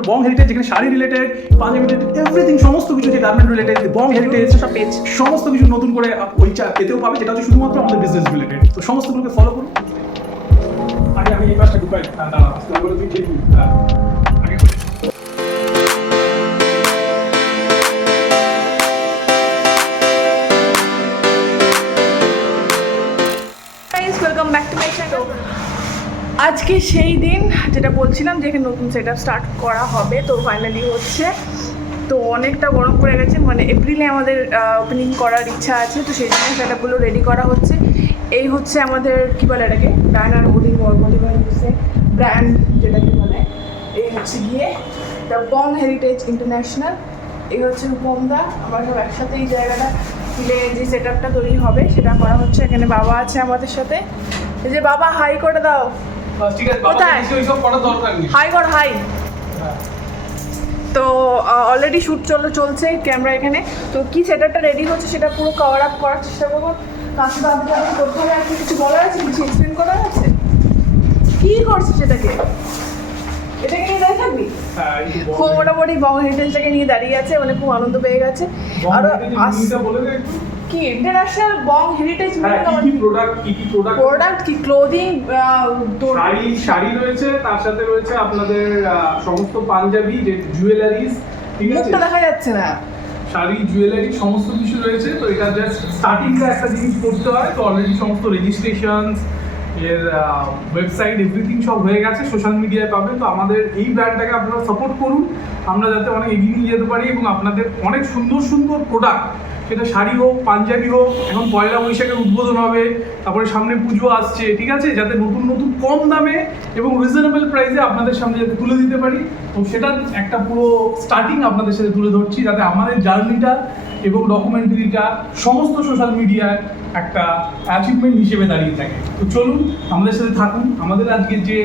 আপনার বং হেরিটেজ, যেখানে sari related, Punjabi related, everything, সমস্ত কিছু যে গার্মেন্ট রিলেটেড, বং হেরিটেজ সব পেজ, সমস্ত কিছু নতুন করে ওই পেতেও পাবে, যেটা হচ্ছে শুধুমাত্র আমাদের বিজনেস রিলেটেড। তো সমস্তগুলোকে ফলো করুন। আগে আমি এই মাসটা ঢুকাই, দাঁড়া আস্তে করে তুই ঠিক আগে welcome back to my channel. আজকে সেই দিন যেটা বলছিলাম যে এখানে নতুন সেট আপ স্টার্ট করা হবে, তো ফাইনালি হচ্ছে। তো অনেকটা গরম পড়ে গেছে, মানে এপ্রিলে আমাদের ওপেনিং করার ইচ্ছা আছে, তো সেই জন্য সেট আপগুলো রেডি করা হচ্ছে। এই হচ্ছে আমাদের কী বলে এটাকে, ডায়নার মোদি ব্র্যান্ড যেটাকে বলে। এই হচ্ছে গিয়ে দ্য বং হেরিটেজ ইন্টারন্যাশনাল। এই হচ্ছে রূপমদা, আমরা সব একসাথে এই জায়গাটা মিলে যে সেট আপটা তৈরি হবে সেটা করা হচ্ছে। এখানে বাবা আছে আমাদের সাথে। এই যে বাবা, হাই করে দাও। ঠিক আছে, ওইসব করার দরকার নেই। হাই কর, হাই। তো অলরেডি শ্যুট চলছে ক্যামেরা এখানে। তো কি সেট আপটা রেডি হচ্ছে সেটা পুরো কভার আপ করার চেষ্টা করবো। কাছে বাদে আমি করতে হবে, আর কিছু বলার আছে, কিছু এক্সপ্লেন করার আছে। কী করছিস সেটাকে, এটাকে নিয়ে দাঁড়িয়ে থাকবি? মোটামুটি বং হেরিটেজটাকে নিয়ে দাঁড়িয়ে আছে, মানে খুব আনন্দ পেয়ে গেছে। আর কি ইন্টারন্যাশনাল বং হেরিটেজ প্রোডাক্ট কি ক্লোদিং, শাড়ি রয়েছে, তার সাথে রয়েছে আপনাদের সমস্ত পাঞ্জাবি, যে জুয়েলারিজ, ঠিক আছে, মুখটা দেখা যাচ্ছে না, শাড়ি, জুয়েলারি, সমস্ত কিছু রয়েছে। তো এটা জাস্ট স্টার্টিংটা একটা জিনিস করতে হয়। তো অলরেডি সমস্ত রেজিস্ট্রেশনস, এর ওয়েবসাইট, এভরিথিং সব হয়ে গেছে, সোশ্যাল মিডিয়ায় পাবেন। তো আমাদের এই ব্র্যান্ডটাকে আপনারা সাপোর্ট করুন, আমরা যাতে অনেক এগিয়ে নিয়ে যেতে পারি এবং আপনাদের অনেক সুন্দর সুন্দর প্রোডাক্ট, সেটা শাড়ি হোক, পাঞ্জাবি হোক, এখন পয়লা বৈশাখের উদ্বোধন হবে, তারপরে সামনে পুজো আসছে, ঠিক আছে, যাতে নতুন নতুন কম দামে এবং রিজনেবল প্রাইসে আপনাদের সামনে যাতে তুলে দিতে পারি। তো সেটা একটা পুরো স্টার্টিং আপনাদের সাথে তুলে ধরছি, যাতে আমাদের জার্নিটা এবং ডকুমেন্টারিটা সমস্ত সোশ্যাল মিডিয়ায় একটা অ্যাচিভমেন্ট হিসেবে দাঁড়িয়ে থাকে। তো চলুন আমাদের সাথে থাকুন, আমাদের আজকে যে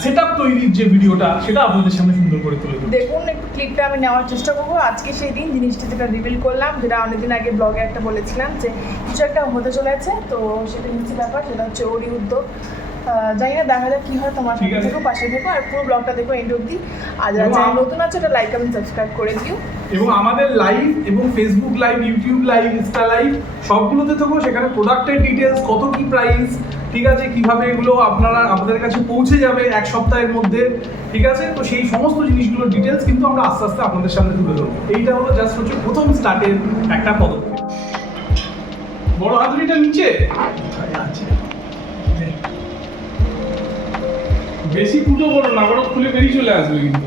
সেট আপ তৈরির যে ভিডিওটা সেটা আপনাদের সামনে সুন্দর করে তুলে ধরুন। দেখুন একটু ক্লিপটা আমি নেওয়ার চেষ্টা করবো। আজকে সেই দিন জিনিসটা যেটা রিভিল করলাম, যেটা অনেকদিন আগে ব্লগে একটা বলেছিলাম যে কিছু একটা হতে চলেছে, তো সেটা হচ্ছে ব্যাপার, সেটা হচ্ছে ওরই উদ্যোগ। জানি না, দেখা যাক কী হয়। তোমার সাথে থেকো, পাশে থেকো, আর পুরো ব্লগটা দেখো এন্ড অবধি। আর যারা চ্যানেল নতুন আছে ওটা লাইক কমেন্ট সাবস্ক্রাইব করে দিও। এবং আমাদের লাইভ এবং Facebook live, YouTube live, Insta live সবগুলোতে থেকো, সেখানে প্রোডাক্টের ডিটেলস, কত কি প্রাইস, ঠিক আছে, কিভাবে এগুলো আপনারা আপনাদের কাছে পৌঁছে যাবে এক সপ্তাহের মধ্যে, ঠিক আছে। তো সেই সমস্ত জিনিসগুলোর ডিটেলস কিন্তু আমরা আস্তে আস্তে আপনাদের সামনে তুলে ধরবো। এইটা হলো জাস্ট হচ্ছে প্রথম স্টার্টের একটা পদক্ষেপ। বড় হাতুড়িটা নিচে বেশি পুজো করো না, বড় খুলে বেরিয়ে চলে আসবে কিন্তু।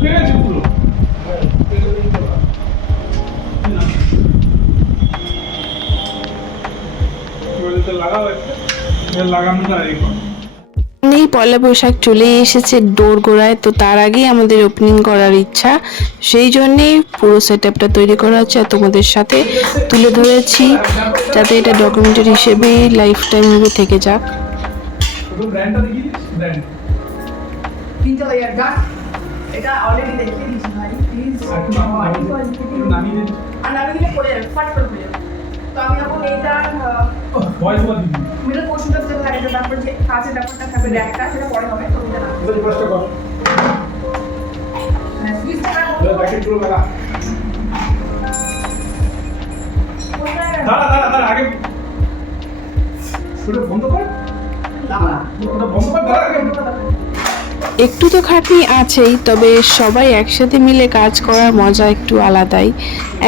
ঠিক আছে, পুরো পয়লা বৈশাখ চলে এসেছে দোরগোড়ায়, তো তার আগেই আমাদের ওপেনিং করার ইচ্ছা, সেই জন্যেই পুরো সেট আপটা তৈরি করা হচ্ছে আর তোমাদের সাথে তুলে ধরেছি, যাতে এটা ডকুমেন্টারি হিসেবে লাইফ টাইম ভাবে থেকে যাক। এটা অলরেডি দেখিয়ে দিয়েছি ভাই, প্লিজ। আর আমি দিলে পড়ে যাবে, ফাট করে পড়ে যাবে। তো আমি এখন এইটা মিডল পোর্শনটা যেটা থাকে, তারপর যে কাঁচের ব্যাপারটা থাকবে র্যাকটা, সেটা পরে হবে। তো এটা না সুইচটা না দাঁড়া আগে বন্ধ কর, বন্ধ কর, দাঁড়া আগে। একটু তো খাটনি আছেই, তবে সবাই একসাথে মিলে কাজ করার মজা একটু আলাদাই।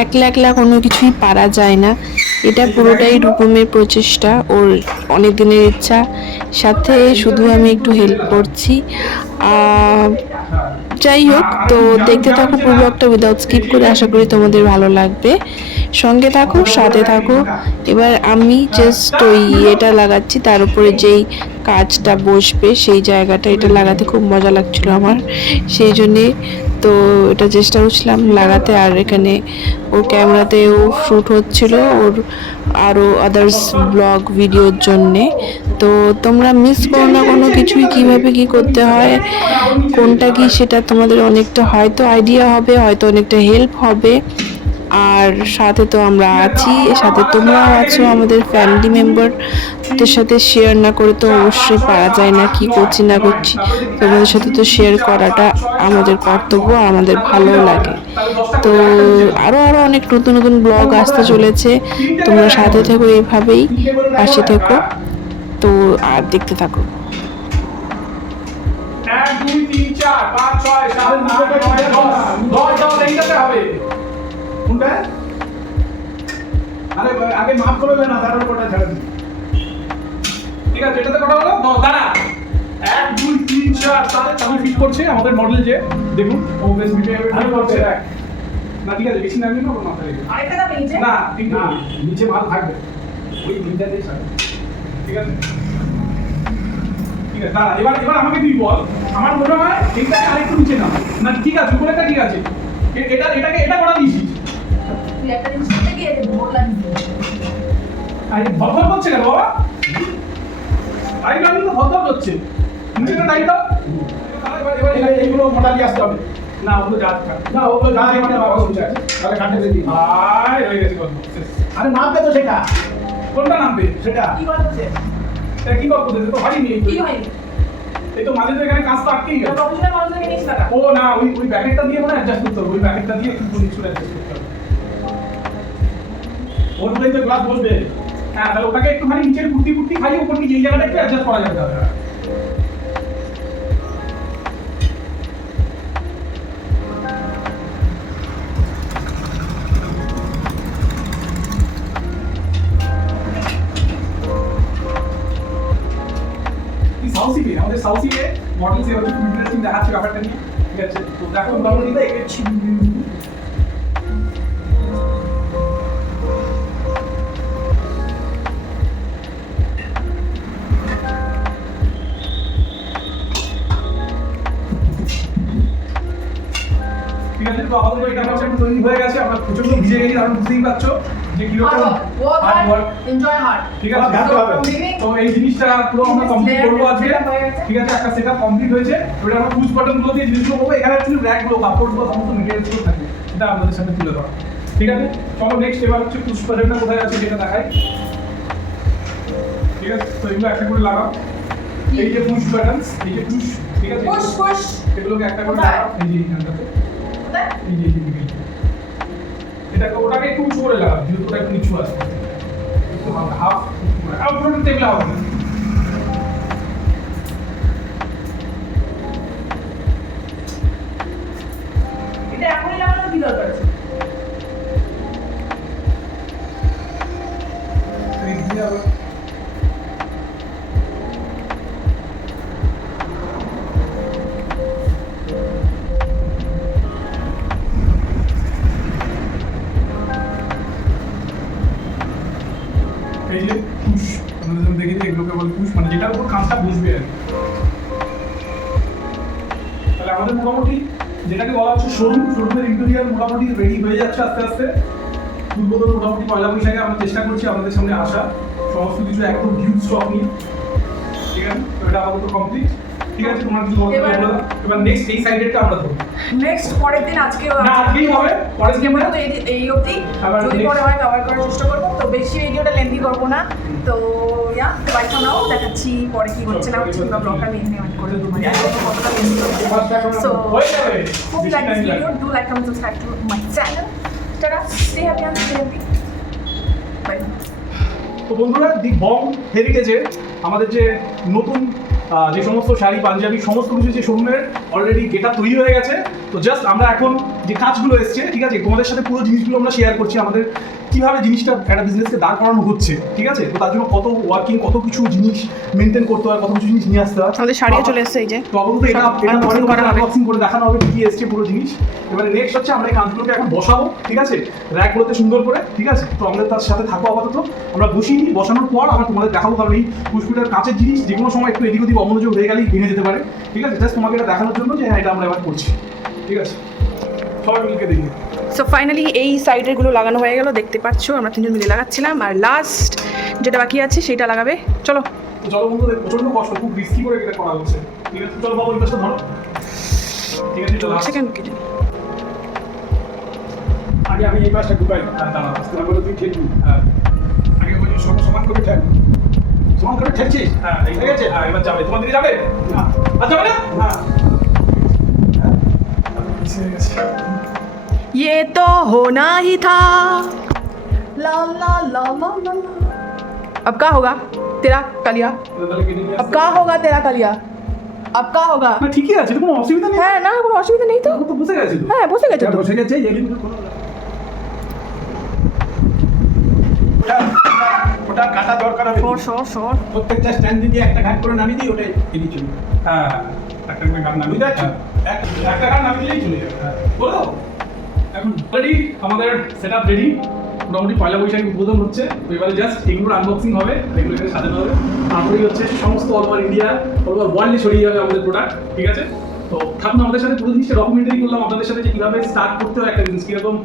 একলা একলা কোনো কিছুই পারা যায় না। এটা পুরোটাই রূপমের প্রচেষ্টা, ওর অনেক দিনের ইচ্ছা, সাথে শুধু আমি একটু হেল্প করছি। যাই হোক, তো দেখতে থাকো পুরো ব্লগটা উইদাউট স্কিপ করে, আশা করি তোমাদের ভালো লাগবে। সঙ্গে থাকো, সাথে থাকো। এবার আমি জাস্ট ওই এটা লাগাচ্ছি, তার উপরে যেই কাজটা বসবে সেই জায়গাটা, এটা লাগাতে খুব মজা লাগছিল আমার, সেই জন্যে তো এটা চেষ্টা করছিলাম লাগাতে। আর এখানে ওর ক্যামেরাতেও শ্যুট হচ্ছিল, ওর আরও আদার্স ব্লগ ভিডিওর জন্যে। তো তোমরা মিস করো না কোনো কিছুই, কীভাবে কী করতে হয়, কোনটা কি, সেটা তোমাদের অনেকটা হয়তো আইডিয়া হবে, হয়তো অনেকটা হেল্প হবে। আর সাথে তো আমরা আছি, সাথে তোমরাও আছো আমাদের ফ্যামিলি মেম্বারদের সাথে শেয়ার না করে তো অবশ্যই পারা যায় না, কি করছি না করছি। তোমাদের সাথে তো শেয়ার করাটা আমাদের কর্তব্য, আর আমাদের ভালোও লাগে। তো আরও অনেক নতুন নতুন ব্লগ আসতে চলেছে, তোমরা সাথে থেকো, এইভাবেই পাশে থেকো। তো আর দেখতে থাকো। 1 2 3 4 5 6 7 8 9 10 এইটাতে হবে কোনটা? আরে আগে মাপ করবে না, তারপর কোটা ছেড়ে দিন। ঠিক আছে, এটাতে কটা হলো? 10। দাঁড়া, 1 2 3 4 7 আমি ফিট করছি আমাদের মডেল যে দেখুন ও বেশ বিহেভিয়ার করছে। না ঠিক আছে, বেশি নামি না ওর মাথায় রেখে। আরেকটা দাও নিচে। না ঠিক না, নিচে মাল থাকবে ওই তিনটাতেই ছাড়। ঠিক আছে ঠিক আছে, দাঁড়া, এবার আমাকে তুই বল, আমার মনে হয় এইটাকে আরেকটু নিচে নাও। না ঠিক আছে, উপরেটা ঠিক আছে, এটা করা দিয়েছিস। তুই একটা জিনিস করতে গিয়ে বোর লাগিয়ে আরে ভরভর করছে কেন বাবা? আরে আমি তো ভরভর করছে, নিচেটা টাইট দাও। এবার এইগুলো মোটালি আসতে হবে না, ওগুলো যা না, ওগুলো যা দিয়ে মানে বাবা শুনছে আছে তাহলে কাটে দিই। আয় হয়ে গেছে গল্প শেষ। আরে নামবে তো সেটা, কোনটা নামবে সেটা? কি করতেছে? এটা কি গল্প দিতে তো হয়নি। কি হয়নি? এই তো মাঝে তো এখানে কাজ তো আটকেই গেল। প্রফেশনাল মানুষকে নিস না। ও না, ওই ব্যাকেটটা দিয়ে মানে অ্যাডজাস্ট করতে হবে, ওই ব্যাকেটটা দিয়ে একটু নিচু অ্যাডজাস্ট করতে হবে। ওর মধ্যে তো গ্লাস বসবে। হ্যাঁ, তাহলে ওটাকে একটুখানি নিচের কুর্তি খাইয়ে উপর নিয়ে এই জায়গাটা একটু অ্যাডজাস্ট করা যেতে হবে। সাউসি পে, আমাদের সাউসি পে মডেল সে হচ্ছে ইন্টারেস্টিং দেখাচ্ছে ব্যাপারটা নিয়ে। ঠিক আছে, তো দেখো মোটামুটি তো একে ঠিক আছে। তো আমাদের এটা হচ্ছে তৈরি হয়ে গেছে, আমরা প্রচন্ড ভিজে গেছি, কারণ বুঝতেই পারছো যে কিরকম হার্ড ওয়ার্ক। Enjoy hard. ঠিক আছে, তো এই জিনিসটা পুরো আমরা কমপ্লিট করবো আজকে। ঠিক আছে, একটা সেটআপ কমপ্লিট হয়েছে, ওটা আমরা পুশ বাটন গুলো দিয়ে জিনিসগুলো করবো। এখানে অ্যাকচুয়ালি র‍্যাক গুলো, কাপড় গুলো, সমস্ত মেটেরিয়ালস গুলো থাকে, সেটা আপনাদের সামনে তুলে ধরা। ঠিক আছে, চলো নেক্সট এবার হচ্ছে পুশ বাটনটা কোথায় আছে সেটা দেখাই। ঠিক আছে, তো এগুলো একটা করে লাগাও। এই যে পুশ বাটনস, এই যে পুশ, ঠিক আছে, পুশ এগুলোকে একটা করে লাগাও। এই যে এইখানটাতে, এই যে এটাকে ওটাকে একটু উঁচু করে লাগাও, যেহেতু ওটা একটু নিচু আছে, একটু হালকা হাফ করে। আর পুরোটা টেবিল হবে না। এটা এখনই লাগানো কি দরকার আছে? এই দিয়ে আবার এই যে পুশ, আমাদের যেমন দেখি এগুলোকে বলে পুশ, মানে যেটার উপর কাঁচটা বসবে আর কি। তাহলে আমাদের মোটামুটি যেটাকে বলা হচ্ছে শোরুমের ইন্টেরিয়র মোটামুটি রেডি হয়ে যাচ্ছে আস্তে আস্তে। উদ্বোধন মোটামুটি পয়লা বৈশাখে আমরা চেষ্টা করছি আমাদের সামনে আসা, সমস্ত কিছু একদম হিউজ স্টক নিয়ে। ঠিক আছে, তো এটা আপাতত কমপ্লিট। ঠিক আছে, তোমার কিছু বলতে হবে না। এবার নেক্সট এই সাইডেরটা আমরা ধরব। নেক্সট পরের দিন আজকে না, আজকেই হবে, পরের দিন মানে তো এই অবধি আবার যদি next- পরে হয় কভার করার চেষ্টা করবো। তো বেশি ভিডিওটা লেন্দি করবো না। তো ইয়া বাই ফর নাও, দেখাচ্ছি পরে কি হচ্ছে না হচ্ছে, বা ব্লগটা আমি এখানে করে দেবো, মানে কতটা লেন্দি হচ্ছে। So, হয়ে যাবে, hope you বেশি like this time লাগবে video. না। Do like, comment, subscribe to my channel. Ta-da! Stay happy and stay healthy. Bye. তো বন্ধুরা, দি বং হেরিটেজে আমাদের যে নতুন যে সমস্ত শাড়ি পাঞ্জাবি সমস্ত কিছু যে শোরুমের অলরেডি গেটআপ তৈরি হয়ে গেছে। তো জাস্ট আমরা এখন যে কাজগুলো এসছে, ঠিক আছে, তোমাদের সাথে পুরো জিনিসগুলো আমরা শেয়ার করছি, আমাদের কিভাবে জিনিসটা একটা বিজনেসকে দাঁড় করানো হচ্ছে। ঠিক আছে, তো তার জন্য কত ওয়ার্কিং, কত কিছু জিনিস মেনটেন করতে হয়, কত কিছু জিনিস নিয়ে আসতে হয়। আমাদের শাড়িও চলে এসেছে, এই যে তো আপাতত এটা unboxing করা হবে। আনবক্সিং করে দেখানো হবে কি এসছে পুরো জিনিস। এবারে নেক্সট হচ্ছে আমরা এই কাঁচগুলোকে এখন বসাবো, ঠিক আছে, র্যাকগুলোতে সুন্দর করে। ঠিক আছে, তো আমাদের তার সাথে থাকো আপাতত। আমরা বসিয়ে নিই, বসানোর পর আমরা তোমাদের দেখাবো, কারণ এই পুষ্পিটার কাঁচের জিনিস যে কোনো সময় একটু এদিক ওদিক অমনোযোগ হয়ে গেলেই ভেঙে যেতে পারে। ঠিক আছে, জাস্ট তোমাকে এটা দেখানোর জন্য যে হ্যাঁ এটা আমরা এবার করছি। ঠিক আছে, সবাই মিলকে দেখি। সো ফাইনালি এই সাইডেরগুলো লাগানো হয়ে গেল, দেখতে পাচ্ছ আমরা তিনজন মিলে লাগাচ্ছিলাম। আর লাস্ট যেটা বাকি আছে সেটা লাগাবে। চলো তো চলো বন্ধুদের, প্রচন্ড কষ্ট, খুব রিস্কি করে এটা করা হচ্ছে। ঠিক আছে, চলো বাবু, ইনভেস্টটা ধরো। ঠিক আছে, চলো সেকেন্ড কি আগে আমি এই পাশটা ঢুকাই, দাঁড়াও। তারপরে তুই ঠেলবি। হ্যাঁ আগে বলি সমান করে ঠেল, সমান করে ঠেলছিস? হ্যাঁ ঠিক আছে? এবার যাবে, তোমার দিকে যাবে না, আর যাবে না না। ये तो होना ही था ला ला ला ला ला ला। अब क्या होगा तेरा कलिया? अब क्या होगा तेरा कलिया? अब क्या होगा? না ঠিকই আছে, কোনো অসুবিধা নেই। হ্যাঁ না কোনো অসুবিধা নেই তো। ও তো বুঝে গেছিল। হ্যাঁ বসে গেছে এটা তো। বসে গেছে, এগুলো কোনো ওটা কাটা দরকার হবে। সর সর সর। প্রত্যেকটা স্ট্যান্ড দিয়ে একটা ঘাট করে নামিয়ে দিই, ওটাই এগিয়ে চলবে। হ্যাঁ একটা করে গান নামিয়ে বুঝতে পারছো? একটা গান নামিয়ে দিলেই চলে যাবে। হ্যাঁ বলে দাও। এখন অলরেডি আমাদের সেটআপ রেডি, মোটামুটি পয়লা বৈশাখী উদ্বোধন হচ্ছে। তো এবারে জাস্ট এগুলোর আনবক্সিং হবে, এগুলো এখানে সাজানো হবে, তারপরেই হচ্ছে সমস্ত all over India, all over ওয়ার্ল্ডে ছড়িয়ে যাবে আমাদের প্রোডাক্ট। ঠিক আছে, তো থাকুন আমাদের সাথে, পুরো জিনিসটা ডকুমেন্টারি করলাম আপনাদের সাথে যে কীভাবে স্টার্ট করতে হয় একটা বিজনেস, কীরকম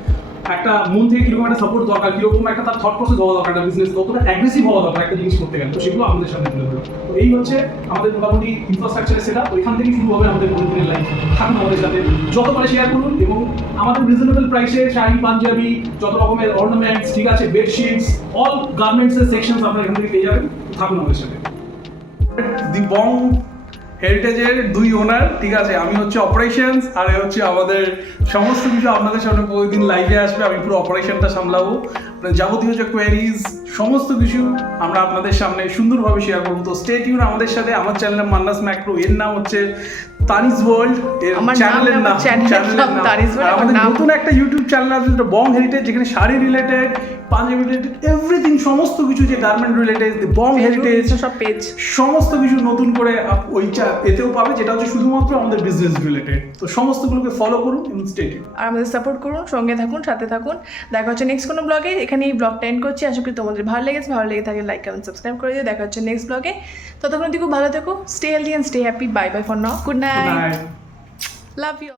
একটা মন থেকে কীরকম একটা সাপোর্ট দরকার, কীরকম একটা তার থট প্রসেস হওয়া দরকার, একটা বিজনেস কতটা অ্যাগ্রেসিভ হওয়া দরকার একটা জিনিস করতে গেলে, তো সেগুলো আমাদের সামনে তুলে ধরো। তো এই হচ্ছে আমাদের মোটামুটি ইনফ্রাস্ট্রাকচারের সেটা, তো এখান থেকেই শুরু হবে আমাদের প্রতিদিনের লাইফ। থাকুন আমাদের সাথে, যত পারে শেয়ার করুন, এবং আমাদের রিজনেবল প্রাইসে শাড়ি, পাঞ্জাবি, যত রকমের অর্নামেন্টস, ঠিক আছে, বেডশিটস, অল গার্মেন্টসের সেকশনস আপনারা এখান থেকে পেয়ে যাবেন। থাকুন আমাদের সাথে। দি বং হেরিটেজের দুই ওনার, ঠিক আছে, আমি হচ্ছে অপারেশনস, আর এ হচ্ছে আমাদের সমস্ত কিছু আপনাদের সামনে প্রতিদিন লাইভে আসবে। আমি পুরো অপারেশনটা সামলাবো, আপনার যাবতীয় যে কোয়ারিজ সমস্ত কিছু আমরা আপনাদের সামনে সুন্দরভাবে শেয়ার করবো। তো স্টে টিউন আমাদের সাথে। আমার চ্যানেল মান্নাস ম্যাক্রো, এর নাম হচ্ছে তানিজ ওয়ার্ল্ড, এর আমার চ্যানেলের নাম, চ্যানেলের নাম তানিজ ওয়ার্ল্ড। আমাদের নাম নতুন একটা ইউটিউব চ্যানেল আছে যেটা বং হেরিটেজ, যেখানে sari related, Punjabi related, everything, সমস্ত কিছু যে গার্মেন্ট রিলেটেড, বং হেরিটেজ, সব পেজ সমস্ত কিছু নতুন করে ওই এতেও পাবে, যেটা হচ্ছে শুধুমাত্র আমাদের বিজনেস রিলেটেড। তো সমস্তগুলোকে ফলো করুন এবং স্টে টিউন। আর আমাদের সাপোর্ট করুন, সঙ্গে থাকুন, সাথে থাকুন। দেখা হচ্ছে নেক্সট কোনো ব্লগে। এখানে এই ব্লগটা এন্ড করছি। আশা করি তোমাদের ভালো লেগেছে। ভালো লেগে থাকলে লাইক কমেন্ট সাবস্ক্রাইব করে দিও। দেখা হচ্ছে নেক্সট ব্লগে। ততক্ষণ খুব ভালো থেকো, stay healthy and stay happy. Bye bye for now. Good night, love you.